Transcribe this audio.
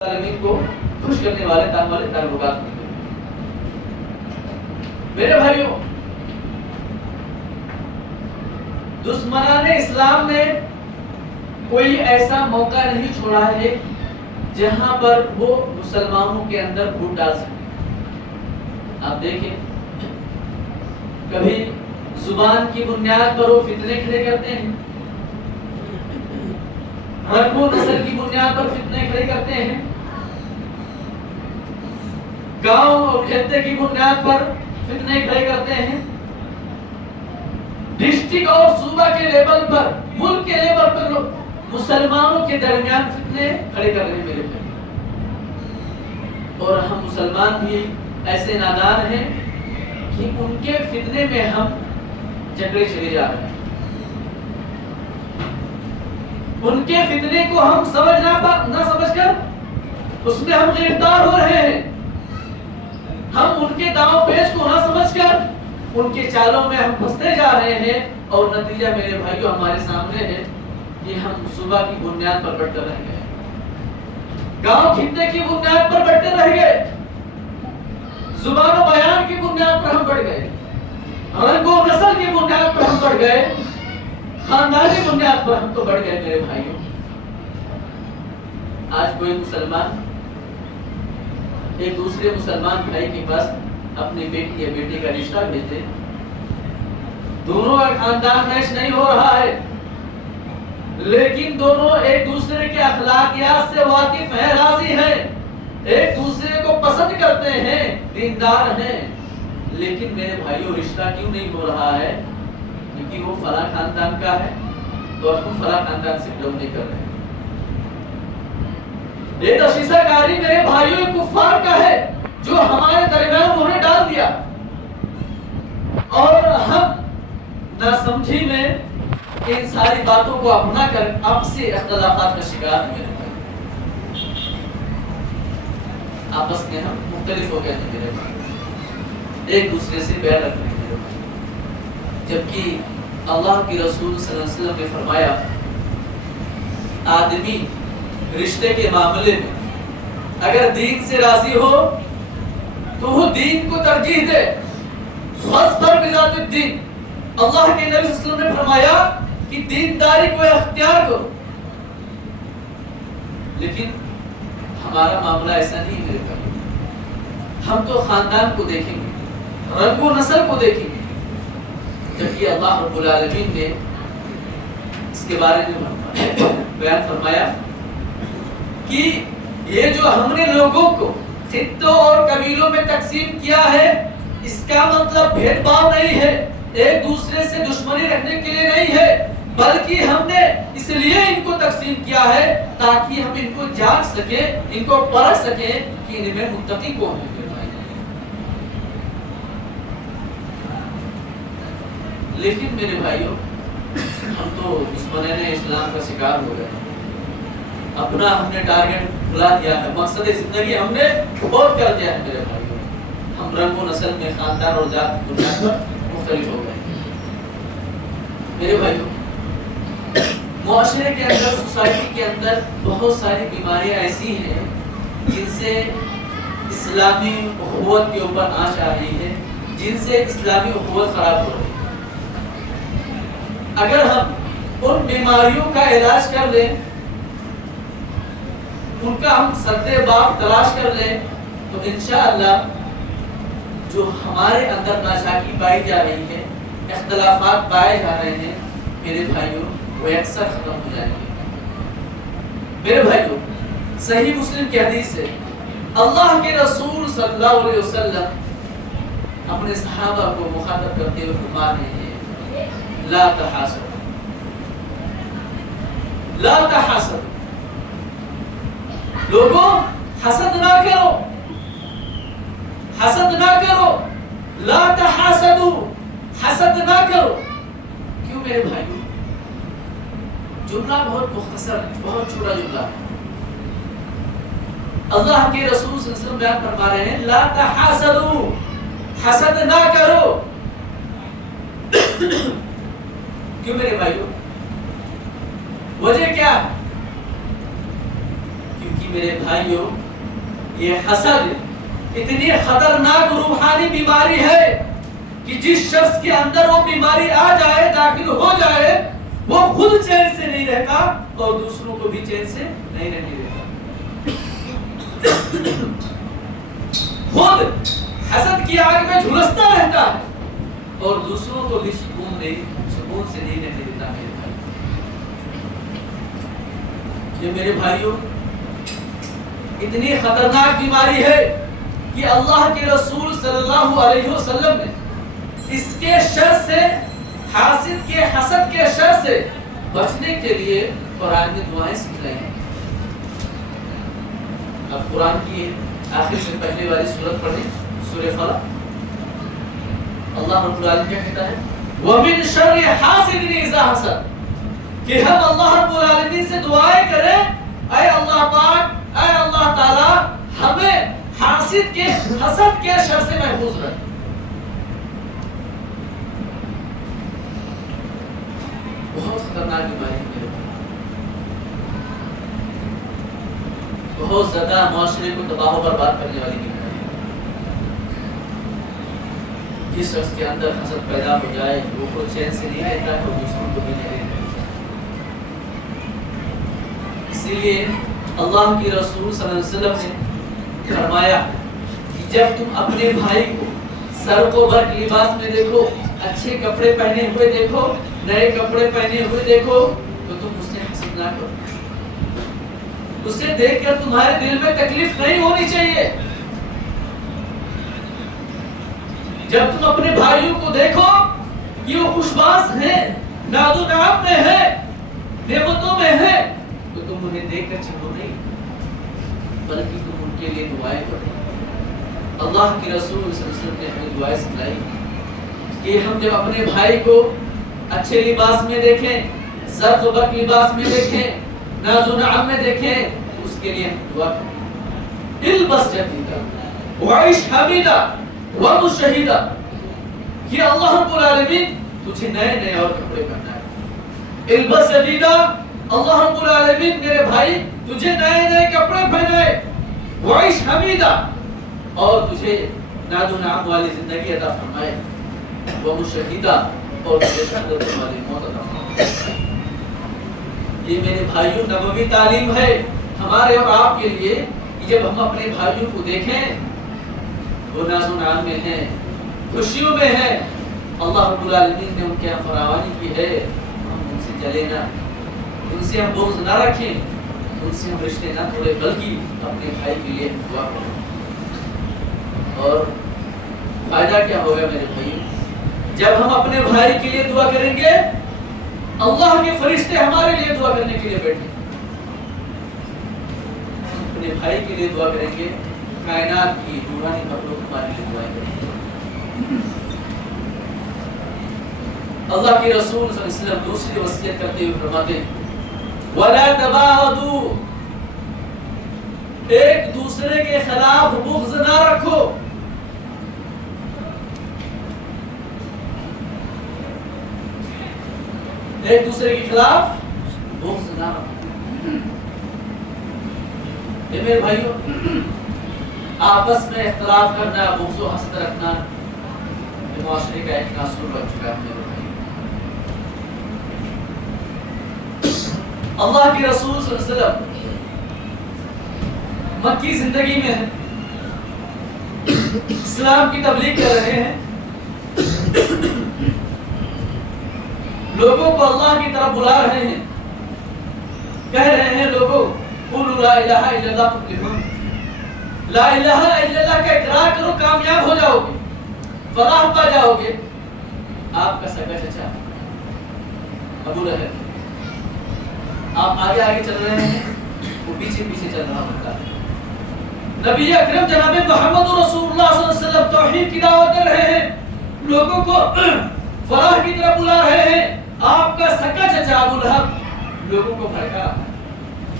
عالمین کو خوش کرنے والے تعلقات ہوتے ہیں۔ میرے بھائیوں، دشمنان اسلام نے کوئی ایسا موقع نہیں چھوڑا ہے جہاں پر وہ مسلمانوں کے اندر پھوٹ ڈال سکے۔ آپ دیکھیں، کبھی زبان کی بنیاد پر وہ فتنے کھڑے کرتے ہیں، رنگ و نسل کی بنیاد پر فتنے کھڑے کرتے ہیں، گاؤں اور خطے کی بنیاد پر فتنے کھڑے کرتے ہیں، ڈسٹرکٹ اور صوبہ کے لیول پر، ملک کے لیول پر لوگ مسلمانوں کے درمیان فتنے کھڑے کر رہے ہیں میرے بھائی۔ اور ہم مسلمان بھی ایسے نادان ہیں کہ ان کے فتنے میں ہم جکڑے چلے جا رہے ہیں، ان کے فتنے کو ہم نہ سمجھ کر اس میں ہم گرفتار ہو رہے ہیں، ہم ان کے داؤ پیش کو نہ سمجھ کر ان کے چالوں میں ہم پھنستے جا رہے ہیں، اور نتیجہ میرے بھائیوں ہمارے سامنے ہے کہ ہم صبح کی بنیاد پر بٹ کر رہ گئے، گاؤں خطے کی بنیاد پر بٹ کر رہ گئے، زبان و بیان کی بنیاد پر ہم بڑھ گئے، رنگ و نسل کی بنیاد پر ہم بڑھ گئے، خاندانی بنیاد پر ہم تو بڑھ گئے میرے بھائیوں۔ آج کوئی مسلمان ایک دوسرے مسلمان بھائی کے پاس اپنی بیٹی یا بیٹے کا رشتہ بھیجتے، دونوں کا خاندان میچ نہیں ہو رہا ہے، لیکن دونوں ایک دوسرے کے اخلاقیات سے واقف ہیں، راضی ہیں، ایک دوسرے کو پسند کرتے ہیں، دیندار ہیں، لیکن میرے بھائیوں رشتہ کیوں نہیں ہو رہا ہے؟ کیونکہ وہ فلاں خاندان کا ہے اور ہم فلاں خاندان سے بلونگ نہیں کر رہے ہیں۔ یہ دشیسہ کاری میرے بھائیوں کفار کا ہے جو ہمارے درمیان انہوں نے ڈال دیا، اور ہم ناسمجھی میں ان ساری باتوں کو اپنا کر آپسی اختلافات کا شکار ہیں میرے بھائی، آپس میں ہم مختلف ہو گئے ہیں میرے بھائی، ایک دوسرے سے بیر رکھ رہے ہیں میرے بھائی، جبکہ اللہ کی رسول صلی اللہ علیہ وسلم نے فرمایا آدمی رشتے کے معاملے میں اگر دین سے راضی ہو تو وہ دین کو ترجیح دے، فاظفر بذات الدین، اللہ کے نبی صلی اللہ علیہ وسلم نے فرمایا کہ دینداری کو اختیار کرو، لیکن ہمارا معاملہ ایسا نہیں میرے بھائی، ہم تو خاندان کو دیکھیں گے، رنگ و نسل کو دیکھیں گے، جبکہ اللہ رب العالمین نے اس کے بارے میں بیان فرمایا کہ یہ جو ہم نے لوگوں کو خطوں اور قبیلوں میں تقسیم کیا ہے، اس کا مطلب بھید بھاؤ نہیں ہے، ایک دوسرے سے دشمنی رکھنے کے لیے نہیں ہے، بلکہ ہم نے اس لیے ان کو تقسیم کیا ہے تاکہ ہم ان کو جانچ سکیں، ان کو پرکھ سکیں کہ ان میں متقی کون ہے۔ لیکن میرے بھائیوں ہم تو دشمنان اسلام کا شکار ہو گئے، اپنا ہم نے ٹارگٹ بھلا دیا ہے، مقصد زندگی ہم نے بہت کر دیا ہے میرے بھائیوں، ہم رنگ و نسل میں خاندان اور ذات کی بنیاد پر مختلف ہو گئے میرے بھائیوں۔ معاشرے کے اندر، سوسائٹی کے اندر بہت ساری بیماریاں ایسی ہیں جن سے اسلامی اخوت کے اوپر آنچ آ رہی ہے، جن سے اسلامی اخوت خراب ہو رہی ہے۔ اگر ہم ان بیماریوں کا علاج کر لیں، ان کا ہم سد باب تلاش کر لیں، تو انشاءاللہ جو ہمارے اندر ناچاکی پائی جا رہی ہے، اختلافات پائے جا رہے ہیں میرے بھائیوں، وہ اکثر ختم ہو جائیں گے میرے بھائیوں۔ صحیح مسلم کی حدیث ہے، اللہ کے رسول صلی اللہ علیہ وسلم اپنے صحابہ کو مخاطب کرتے ہوئے فرما رہے ہیں لا تحاسد، لا تحاسد، لوگوں حسد نہ کرو، حسد نہ کرو، لا تحاسدوا، حسد نہ کرو۔ کیوں میرے بھائیوں؟ جملہ بہت مختصر ہے، بہت چھوٹا جملہ ہے، اللہ کے رسول صلی اللہ علیہ وسلم بیان فرما رہے ہیں لا تحاسدوا، حسد نہ کرو۔ کیوں میرے بھائیوں؟ وجہ کیا ہے؟ کیونکہ میرے بھائیوں، یہ حسد اتنی خطرناک روحانی بیماری ہے کہ جس شخص کے اندر وہ بیماری آ جائے، داخل ہو جائے، وہ خود چین سے نہیں رہتا اور دوسروں کو بھی چین سے نہیں رہنے دیتا۔ خود حسد کی آگ میں جھلستا رہتا ہے اور دوسروں کو بھی سکون سے نہیں رہنے دیتا۔ میرے بھائی، یہ میرے بھائیوں اتنی خطرناک بیماری ہے کہ اللہ کے رسول صلی اللہ علیہ وسلم نے اس کے شر سے، حاسد کے حسد کے شر سے بچنے کے لیے قرآن میں دعائیں سکھلائی ہیں۔ اب قرآن کی آخر سے پہلے والی سورت پڑھیں، سورہ فلق۔ اللہ رب العالمین کیا کہتا ہے؟ وَمِن شَرِّ حَاسِدٍ إِذَا حَسَدَ، کہ ہم اللہ رب العالمین سے دعائیں کریں، اے اللہ پاک، اے اللہ تعالی ہمیں حاسد کے حسد کے شر سے محفوظ رکھ۔ بہت خطرناک بیماری ہے، بہت زیادہ معاشرے کو تباہ و برباد کرنے والی بیماری ہے۔ جس شخص کے اندر حسد پیدا ہو جائے وہ خود چین سے نہیں رہتا ہے اور دوسروں کو بھی نہیں رہتا۔ اسی لیے اللہ کی رسول صلی اللہ علیہ وسلم نے فرمایا کہ جب تم اپنے بھائی کو سر کو برق لباس میں دیکھو، اچھے کپڑے پہنے ہوئے دیکھو، نئے کپڑے پہنے ہوئے دیکھو، تو تم اس سے حسد نہ کرو۔ اسے دیکھ کر تمہارے دل میں تکلیف نہیں ہونی چاہیے۔ جب تم اپنے بھائیوں کو دیکھو کہ وہ خوشباش ہیں، ناز و نعمت میں ہیں، نعمتوں میں ہیں، تو تم انہیں دیکھ کر چھپو نہیں، بلکہ تم ان کے لیے دعائیں کرو۔ اللہ کے رسول صلی اللہ علیہ وسلم نے ہمیں دعائیں سکھلائی کہ ہم جب اپنے بھائی کو اچھے لباس میں دیکھیں، زرد و برق لباس میں دیکھیں، ناز و نعم میں دیکھیں، اس کے لیے ہم دعا کریں۔ البس جدیدہ وعیش حمیدہ وامش شہیدہ، کہ اللہ رب العالمین تجھے نئے نئے اور کپڑے پہنا ہے۔ البس جدیدہ، اللہ رب العالمین میرے بھائی تجھے نئے نئے کپڑے پہنائے، وعیش حمیدہ، اور تجھے ناز و نعم والی زندگی عطا فرمائے، وامش شہیدہ، اور تجھے شہادت والی موت عطا فرمائے۔ یہ میرے بھائیوں نبوی تعلیم ہے ہمارے اور آپ کے لیے کہ جب ہم اپنے بھائیوں کو دیکھیں وہ ناز و نعم میں ہیں، خوشیوں میں ہیں، اللہ رب العالمین نے ان کے یہاں فراوانی کی ہے، ہم ان سے جلے نہ، ان سے ہم بغض نہ رکھیں، ان سے ہم رشتے نہ توڑیں، بلکہ اپنے بھائی کے لیے دعا کریں۔ اور فائدہ کیا ہوگا میرے بھائی؟ جب ہم اپنے بھائی کے لیے دعا کریں گے، اللہ کے فرشتے ہمارے لیے دعا کرنے کے لیے بیٹھیں گے۔ اپنے بھائی کے لیے دعا کریں گے، کائنات کی روحانی مخلوق ہمارے لیے دعائیں کریں گے۔ اللہ کے رسول صلی اللہ علیہ وسلم دوسری وصیت کرتے ہوئے فرماتے ہیں وَلَا تَبَاغَضُوا، ایک دوسرے کے خلاف بغض نہ رکھو۔ ایک دوسرے کے خلاف بغض نہ رکھو۔ یہ میرے بھائیوں، آپس میں اختلاف کرنا، بغض و حسد رکھنا، یہ معاشرے کا ایک ناسور بن چکا ہے میرے بھائی۔ اللہ کے رسول صلی اللہ علیہ وسلم مکی زندگی میں ہیں، اسلام کی تبلیغ کر رہے ہیں، لوگوں کو اللہ کی طرف بلا رہے ہیں، کہہ رہے ہیں لوگوں قولوا لا الہ الا اللہ تفلحون، لا الہ الا اللہ کا اقرار کرو کامیاب ہو جاؤ گے، فلاح پا جاؤ گے۔ آپ کا سگا چچا ابو لہب، آپ آگے آگے چل رہے ہیں، وہ پیچھے پیچھے چل رہا ہوتا ہے۔ نبی اکرم جناب محمد رسول اللہ صلی اللہ علیہ وسلم توحید کی دعوت دے رہے ہیں، لوگوں کو فلاح کی طرف بلا رہے ہیں، آپ کا سگا چچا ابو لہب لوگوں کو بھڑکا